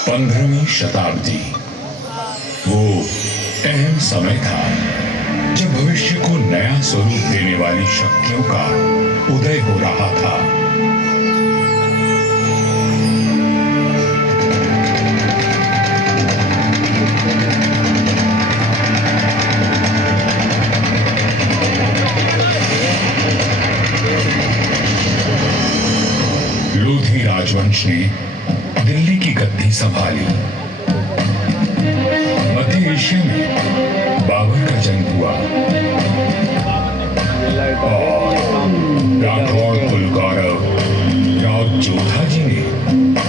15वीं शताब्दी वो अहम समय था जब भविष्य को नया स्वरूप देने वाली शक्तियों का उदय हो रहा था। लोधी राजवंश ने दिल्ली की गद्दी संभाली। मध्य एशिया में बाबर का जन्म हुआ और राठौड़ कुल गौरव राव जोधा जी ने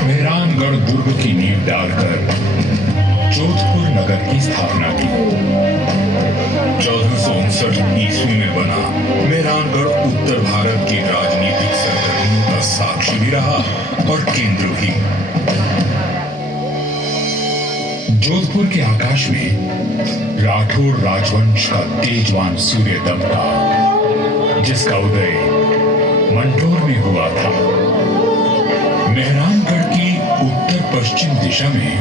मेहरानगढ़ दुर्ग की नींव डालकर जोधपुर नगर की स्थापना की। 1459 ईस्वी में बना मेहरानगढ़ उत्तर भारत की राजनीतिक सरगर्मियों का साक्षी भी रहा और केंद्र भी। जोधपुर के आकाश में राठौड़ राजवंश का तेजवान सूर्य दमका, जिसका उदय मंडोर में हुआ था। मेहरानगढ़ की उत्तर पश्चिम दिशा में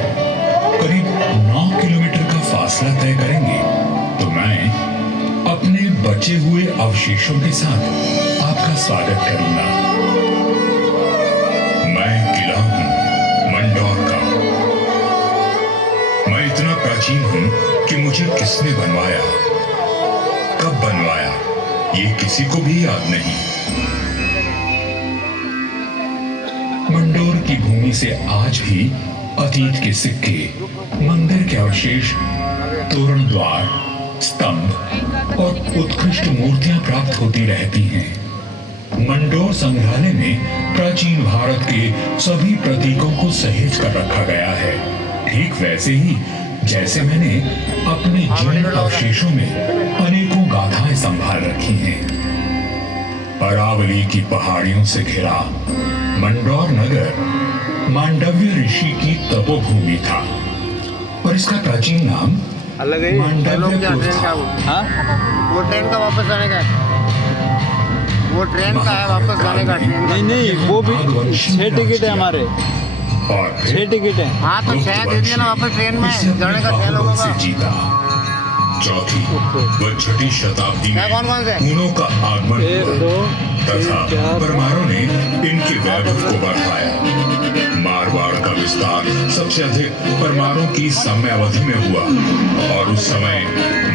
करीब 9 किलोमीटर का फासला तय करेंगे तो मैं अपने बचे हुए अवशेषों के साथ आपका स्वागत करूंगा। मैं किला हूं मंडोर का। मैं इतना प्राचीन हूं कि मुझे किसने बनवाया, कब बनवाया, ये किसी को भी याद नहीं। मंडोर की भूमि से आज भी अतीत के सिक्के, मंदिर के अवशेष, तोरण द्वार, स्तंभ और उत्कृष्ट मूर्तियां प्राप्त होती रहती हैं। मंडोर संग्रहालय में प्राचीन भारत के सभी प्रतीकों को सहेज कर रखा गया है, ठीक वैसे ही जैसे मैंने अपने जीर्ण अवशेषों में अनेकों गाथाएं संभाल रखी हैं। अरावली की पहाड़ियों से घिरा मंडोर नगर मांडव्य ऋषि की तपोभूमि था और इसका प्राचीन नाम मांडव्यपुर था। वो ट्रेन का वापस आने का, वो ट्रेन का है वापस आने का। नहीं, वो भी 6 टिकट है हमारे, 6 टिकट है। हाँ तो 6 दे दिया ना वापस ट्रेन में जाने का 6 लोगों का। जीता। चौथी व छठी शताब्दी में कौन से हुनों का आगमन हुआ तथा परमारों ने इनके वैभव को बढ़ाया। मारवाड़ का विस्तार सबसे अधिक परमारों की समयावधि में हुआ और उस समय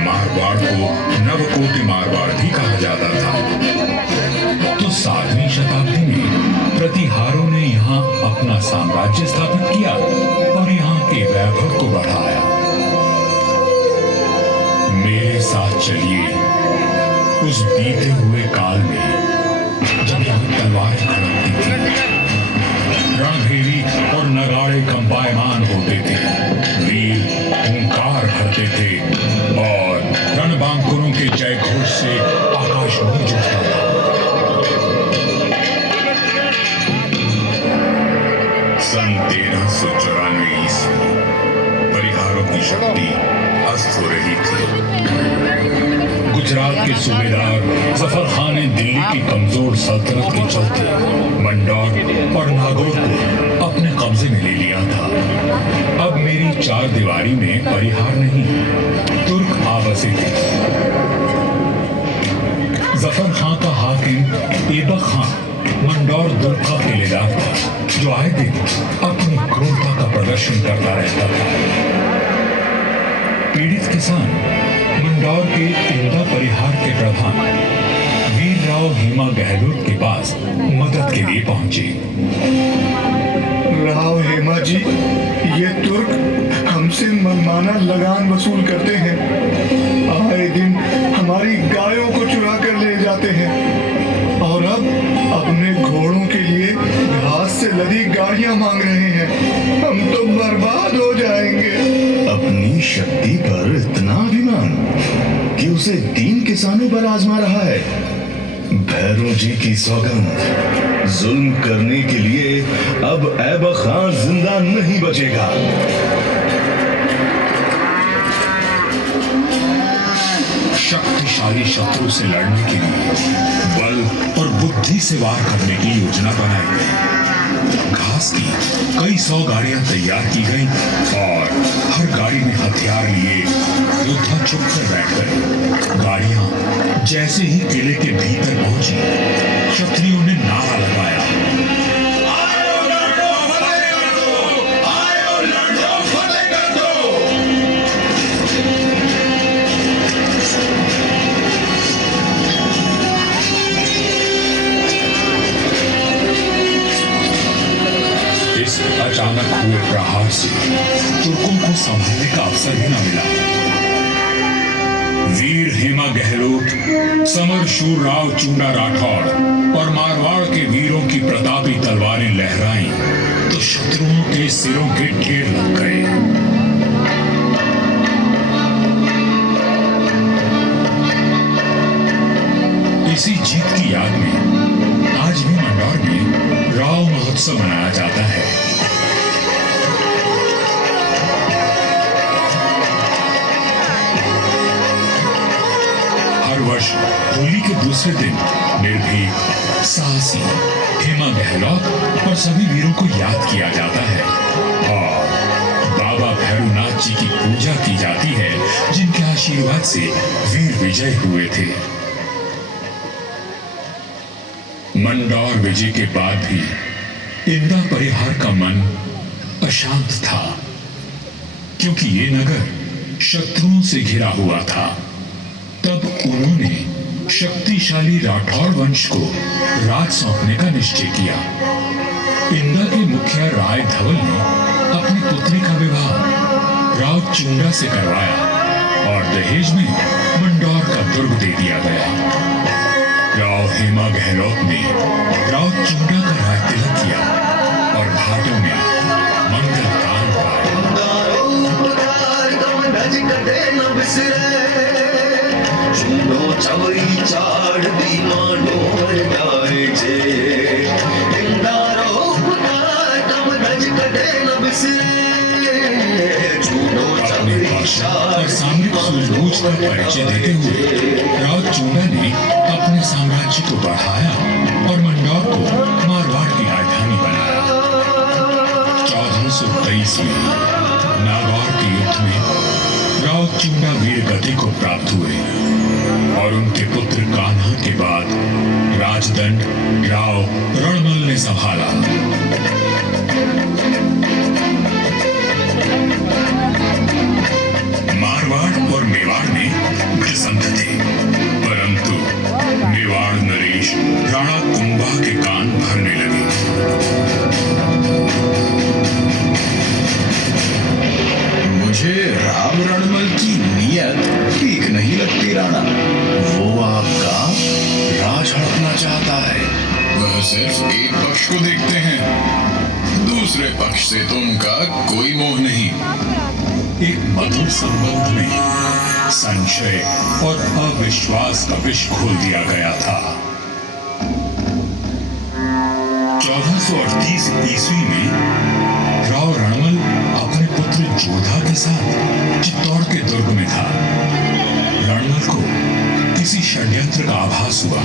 मारवाड़ को नवकोटि मारवाड़ भी कहा जाता था। तो 7वीं शताब्दी में प्रतिहारों ने यहाँ अपना साम्राज्य स्थापित किया और यहाँ के वैभव को बढ़ाया। मेरे साथ चलिए उस बीते हुए काल में जब यहाँ तलवारें खड़कती थी, रणभेरी और नगाड़े कंपायमान होते थे, वीर ओंकार भरते थे और रणबांकुरों के जय घोष से आकाश गूंज उठता था। सन 1394 ईस्वी परिहारों की शक्ति अस्त हो रही थी। गुजरात के सूबेदार जफर खान ने दिल्ली की कमजोर सल्तनत के चलते मंडोर और नागौर को अपने कब्जे में ले लिया था। अब मेरी 4 दीवारी में परिहार नहीं, तुर्क आ बसे थे। जफर खान का हाकिम ऐबक खान मंडोर दुर्ग का किलेदार था, जो आए दिन अपनी क्रूरता का प्रदर्शन करता रहता था। पीड़ित किसान मंडोर के इंदा परिहार के प्रधान वीर राव हेमा गहलोत के पास मदद के लिए पहुंचे। राव हेमा जी, ये तुर्क हमसे मनमाना लगान वसूल करते हैं। आए दिन हमारी गायों को चुरा कर ले जाते हैं और अब अपने घोड़ों के लिए घास से लदी गाड़ियां मांग रहे हैं। हम तो बर्बाद हो जाएंगे। अपनी शक्ति पर इतना अभिमान कि उसे 3 किसानों पर आजमा रहा है। भैरों जी की सौगंध, जुल्म करने के लिए अब ऐबक खान जिंदा नहीं बचेगा। शक्तिशाली शत्रु से लड़ने के लिए बल और बुद्धि से वार करने की योजना बनाई गई। घास की कई कई 100 गाड़ियां तैयार की गईं और हर गाड़ी में हथियार लिए योद्धा चुप कर बैठ गए। गाड़ियां जैसे ही किले के भीतर पहुंची, क्षत्रियों ने नारा लगाया, आयो लड़ो फतेह कर दो, आयो लड़ो फतेह कर दो। इस अचानक हुए प्रहार से तुर्कों को संभलने का अवसर भी न मिला। वीर हेमा गहलोत, समर शूर राव चूंडा राठौड़ और मारवाड़ के वीरों की प्रतापी तलवारें लहराईं तो शत्रुओं के सिरों के ढेर लग गए। इसी जीत की याद में आज भी मंडौर में राव महोत्सव मनाया जाता है। हर वर्ष होली के दूसरे दिन निर्भीक, साहसी हेमा गहलोत और सभी वीरों को याद किया जाता है और बाबा भैरवनाथ जी की पूजा की जाती है, जिनके आशीर्वाद से वीर विजय हुए थे। मंडौर विजय के बाद भी इंदा परिहार का मन अशांत था, क्योंकि ये नगर शत्रुओं से घिरा हुआ था। तब उन्होंने शक्तिशाली राठौड़ वंश को राज सौंपने का निश्चय किया। इंदा के मुखिया राय धवल ने अपनी पुत्री का विवाह राव चूंडा से करवाया और दहेज में मंडौर का दुर्ग दे दिया गया। राव हेमा गहलोत ने राव चूंडा का राज तिलक किया और घाटों में मंगल गान अपने भाषा और सामरिक सूझबूझ का परिचय देते हुए राव चूंडा ने अपने साम्राज्य को बढ़ाया और मंडौर को मारवाड़ की राजधानी बनाया। 1423 में नागौर के युद्ध में राव चूंडा वीर गति को प्राप्त हुए और उनके पुत्र कान्हा के बाद राजदंड राव रणमल ने संभाला। मारवाड़ और मेवाड़ में प्रसन्न थे, परंतु मेवाड़ नरेश राणा कुंभा के कान भरने लगे। मुझे राव रणमल की नीयत ठीक नहीं लगती राणा। वो आपका राज हड़पना चाहता है। वह सिर्फ एक पक्ष को देखते हैं, दूसरे पक्ष से तो उनका कोई मोह नहीं। एक मधुर संबंध में संशय और अविश्वास का विष घोल दिया गया था। 1438 ईस्वी में राव रणमल अपने पुत्र जोधा के साथ चित्तौड़ के दुर्ग में था। रणमल को किसी षड्यंत्र का आभास हुआ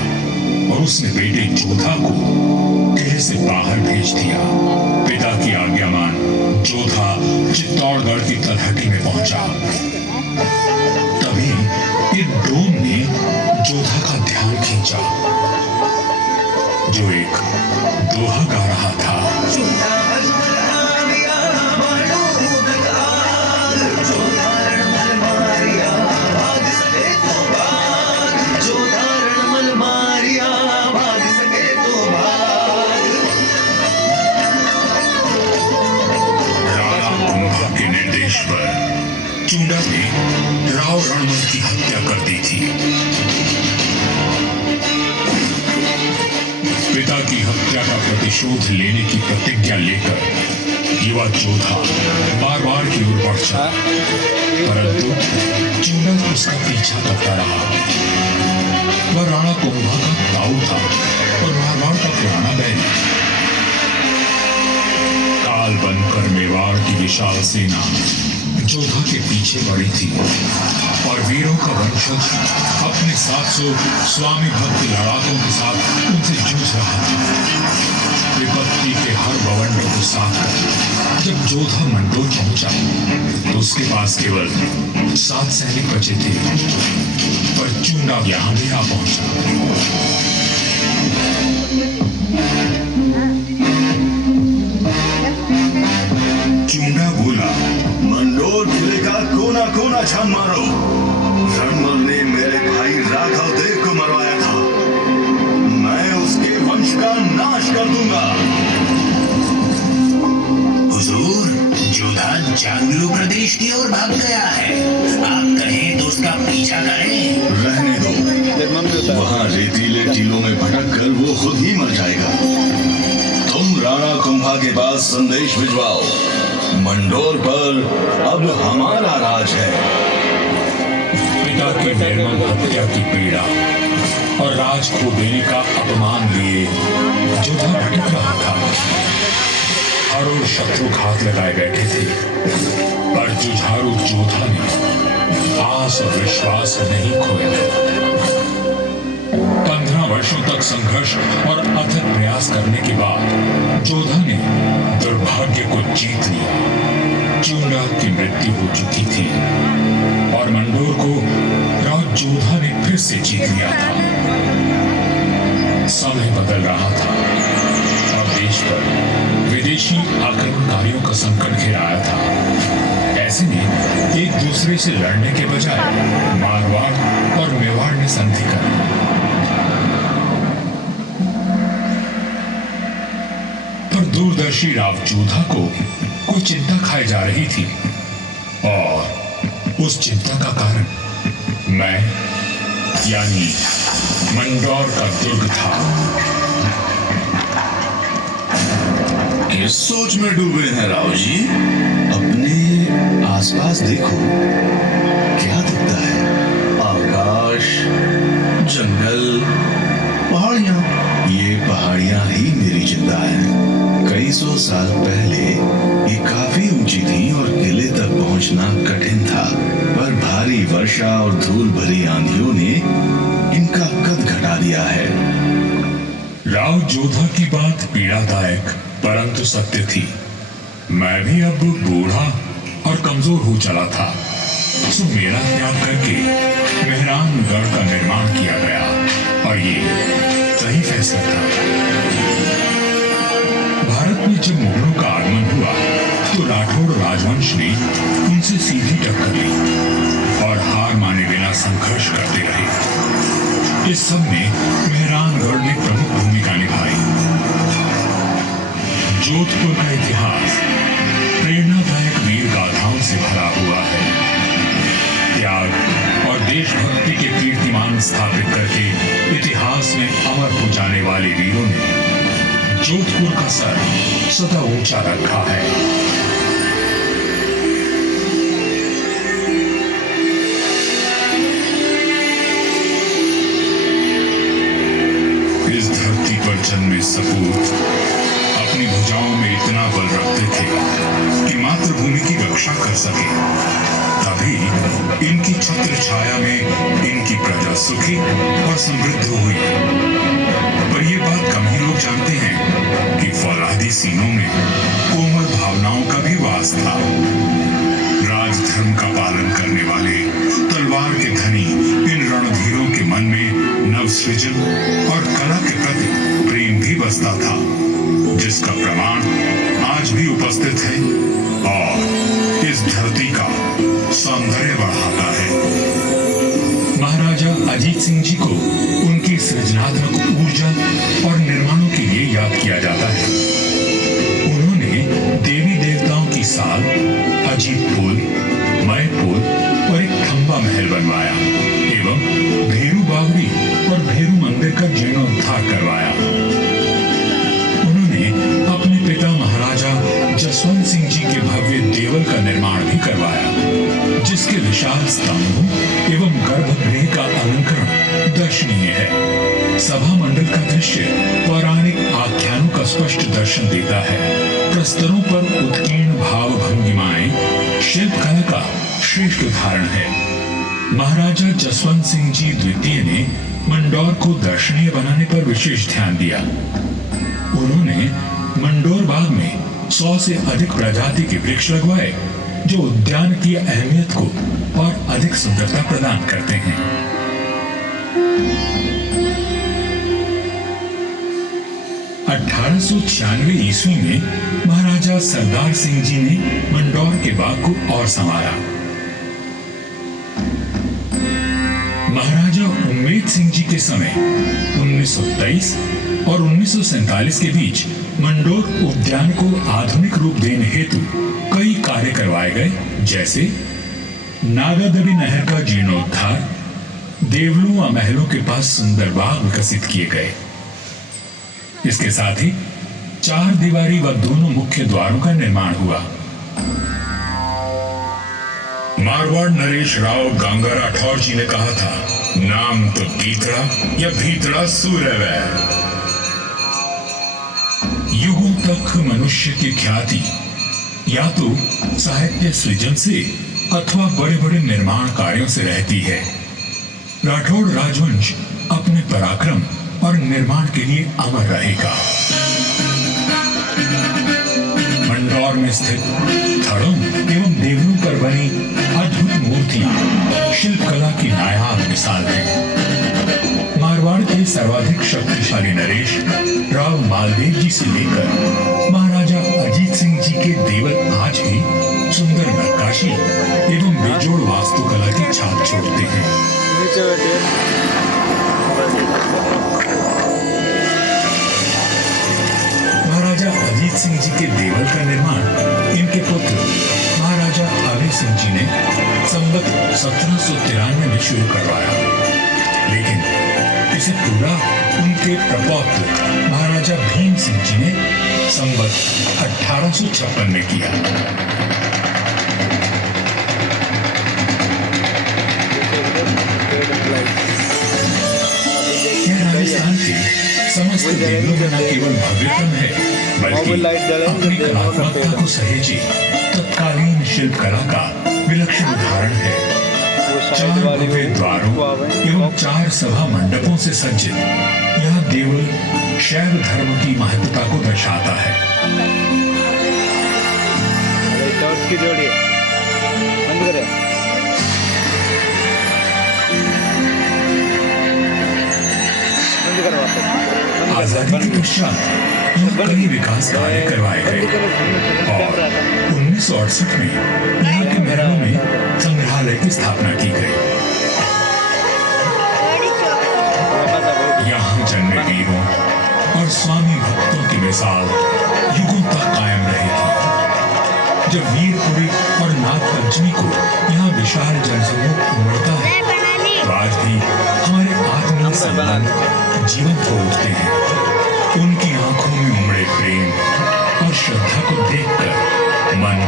और उसने बेटे जोधा को किले से बाहर भेज दिया। पिता की आज्ञा मान जोधा चित्तौड़गढ़ की तलहटी में पहुंचा। तभी एक डोम ने जोधा का ध्यान खींचा, जो एक दोहा गा रहा था। चूंडा ने राव रणमल की हत्या कर दी थी। पिता की हत्या का प्रतिशोध लेने की प्रतिज्ञा लेकर युवा जोधा मारवाड़ की ओर बढ़ चला, परंतु चूंडा उसका पीछा करता रहा। वह राणा कुंभा का ताऊ था और मारवाड़ का पुराना बैरी। काल बनकर मेवाड़ की विशाल सेना जोधा के पीछे बढ़ी थी और वीरों का वंशज अपने 700 स्वामी भक्त लड़ाकों के साथ उनसे जूझ रहा था। विपत्ति के हर बवंडर को साथ कर जोधा मंडोर पहुंचा तो उसके पास केवल 7 सैनिक बचे थे, पर चूंडा यहां भी आ पहुंचा। चूंडा बोला, मंडोर किले का कोना कोना छान मारो। रणमल ने मेरे भाई राघव देव को मरवाया था, मैं उसके वंश का नाश कर दूंगा। हुजूर, जोधा जांगलू प्रदेश की ओर भाग गया है, आप कहें तो उसका पीछा करें। रहने दो, तेरे मम्मी होता है। वहाँ रेतीले टीलों में भटक कर वो खुद ही मर जाएगा। तुम राणा कुंभा के पास संदेश भिजवाओ, मंडोर पर अब हमारा राज है। पिता की निर्मम हत्या की पीड़ा और राज खो देने का अपमान लिए जोधा भटक रहा था। हर ओर शत्रु घात लगाए बैठे थे, पर जुझारू जोधा ने आस और विश्वास नहीं खोया। 15 वर्षों तक संघर्ष और अथक प्रयास करने के बाद जोधा ने दुर्भाग्य को जीत लिया। चूंडा की मृत्यु हो चुकी थी और मंडोर को राज जोधा ने फिर से जीत लिया था। समय बदल रहा था और देश पर विदेशी आक्रमणकारियों का संकट घिराया था। ऐसे में एक दूसरे से लड़ने के बजाय मारवाड़ और मेवाड़ ने संधि कर ली। पर दूरदर्शी राव जोधा को कोई चिंता खाई जा रही थी और उस चिंता का कारण मैं यानी मंडोर का दुर्ग था। किस सोच में डूबे हैं राव जी? अपने आसपास देखो, क्या दिखता है? आकाश, जंगल, पहाड़ियां। ये पहाड़ियां ही मेरी चिंता है। कई सौ साल पहले ये काफी ऊंची थी और किले तक पहुंचना कठिन था, पर भारी वर्षा और धूल भरी आंधियों ने इनका कद घटा दिया है। राव जोधा की बात पीड़ादायक परंतु सत्य थी। मैं भी अब बूढ़ा और कमजोर हो चला था, सो मेरा त्याग करके मेहरानगढ़ का निर्माण किया गया और ये सही फैसला था। भारत में जब मुगलों का आगमन हुआ तो राठौड़ राजवंश ने उनसे सीधी टक्कर ली और हार माने बिना संघर्ष करते रहे। इस सब में मेहरानगढ़ ने प्रमुख भूमिका निभाई। जोधपुर का इतिहास प्रेरणादायक वीर गाथाओं से भरा हुआ है। त्याग और देशभक्ति के कीर्तिमान स्थापित करके इतिहास में अमर हो जाने वाले वीरों ने जोधपुर का सर सदा ऊंचा रखा है। इस धरती पर जन्मे सपूत अपनी भुजाओं में इतना बल रखते थे कि मातृभूमि की रक्षा कर सके। तभी इनकी छत्र छाया में इनकी प्रजा सुखी और समृद्ध हुई। पर यह बात कम ही लोग जानते हैं कि फौलादी सीनों में कोमल भावनाओं का भी वास था। राजधर्म का पालन करने वाले तलवार के धनी इन रणधीरों के मन में नवसृजन और कला के प्रति प्रेम भी बसता था, जिसका प्रमाण आज भी उपस्थित है और इस धरती का सौंदर्य बढ़ाता है। महाराजा अजीत सिंह जी को उनकी सृजनात्मक ऊर्जा और निर्माणों के लिए याद किया जाता है। उन्होंने देवी देवताओं की साल, अजीत पुल, मय पुल और एक खंबा महल बनवाया एवं भेरू बावड़ी और भेरू मंदिर का जीर्णोद्धार करवाया। उन्होंने अपने पिता महाराजा जसवंत सिंह जी के भव्य देवल का निर्माण भी करवाया, जिसके विशाल स्तंभ एवं गर्भगृह का अलंकरण दर्शनीय है। सभा मंडल का दृश्य पौराणिक आख्यानों का स्पष्ट दर्शन देता है। प्रस्तरों पर उत्कीर्ण भाव भंगिमाएं शिल्पकला का श्रेष्ठ उदाहरण है। महाराजा जसवंत सिंह जी द्वितीय ने मंडोर को दर्शनीय बनाने पर विशेष ध्यान दिया। उन्होंने मंडोर बाग में 100 से अधिक प्रजाति के वृक्ष लगवाए जो उद्यान की अहमियत को और अधिक सुंदरता प्रदान करते हैं। 1896 ईस्वी में महाराजा सरदार सिंह जी ने मंडौर के बाग को और संवारा। महाराजा उम्मेद सिंह जी के समय 1923 और 1947 के बीच मंडौर उद्यान को आधुनिक रूप देने हेतु कई कार्य करवाए गए, जैसे नागादबी नहर का जीर्णोद्धार, देवलों व महलों के पास सुंदर बाग विकसित किए गए। इसके साथ ही 4 दीवारी व दोनों मुख्य द्वारों का निर्माण हुआ। मारवाड़ नरेश राव गंगा राठौर जी ने कहा था, नाम तो गीतड़ा या भीतड़ा सूर्यवैर। युगों तक मनुष्य की ख्याति या तो साहित्य सृजन से अथवा बड़े बड़े निर्माण कार्यों से रहती है। राठौड़ राजवंश अपने पराक्रम और निर्माण के लिए अमर रहेगा। मंडौर में स्थित थड़ों एवं देवलों पर बनी अद्भुत मूर्तियां शिल्पकला की नायाब मिसाल हैं। मारवाड़ के सर्वाधिक शक्तिशाली नरेश राव मालदेव जी से लेकर महाराजा अजीत सिंह जी के देवल आज भी सुंदर नक्काशी एवं बेजोड़ वास्तुकला की छाप छोड़ते हैं। महाराजा अजीत सिंह जी के देवल का निर्माण इनके पुत्र महाराजा अभय सिंह जी ने संवत 1793 में शुरू करवाया, लेकिन इसे पूरा उनके प्रपौत्र महाराजा भीम सिंह जी ने संवत 1856 में किया। राजस्थान के समस्त देवलों में न केवल भव्यतम है बल्कि अपनी कलात्मकता को सहेजे तत्कालीन शिल्प कला का विलक्षण उदाहरण है। 4 भव्य द्वारों एवं 4 सभा मंडपों से सज्जित यह देवल शैव धर्म की महत्वता को दर्शाता है। आजादी के पश्चात यहाँ कई विकास कार्य करवाए गए और 1968 में यहाँ के महलों में संग्रहालय की स्थापना की गई। यहाँ जन्मे वीरों और स्वामी भक्तों की मिसाल युगों तक कायम रहेगी। जब वीरपुरी और नाग पंचमी को यहाँ विशाल जनसमूह उमड़ता है तो आज भी हमारे आत्मीय संबंध जीवंत हो उठते हैं। उनकी आंखों में उमड़े प्रेम और श्रद्धा को देखकर मन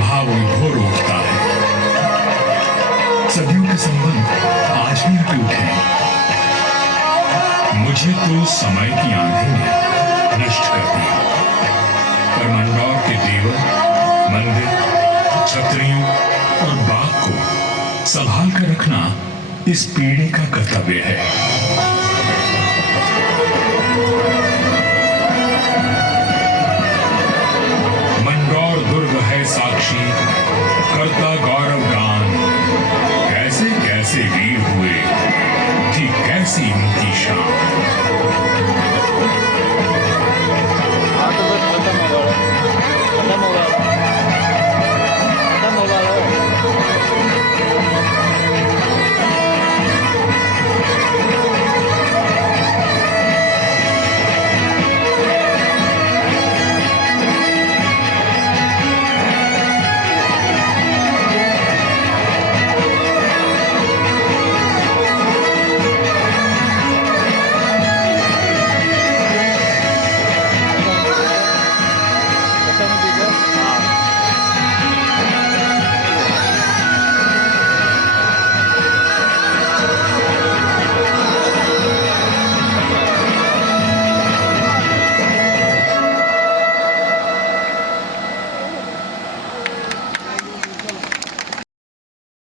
भाव विभोर उठता है। सदियों के संबंध आज भी अटूट हैं। मुझे तो समय की आंधी ने नष्ट कर दिया, पर मंडौर के देवल, मंदिर, छतरियों और बाग को संभाल कर रखना इस पीढ़ी का कर्तव्य है। मंडौर दुर्ग है साक्षी, करता गौरव गान, कैसे कैसे वीर हुए, थी कैसी उनकी शान।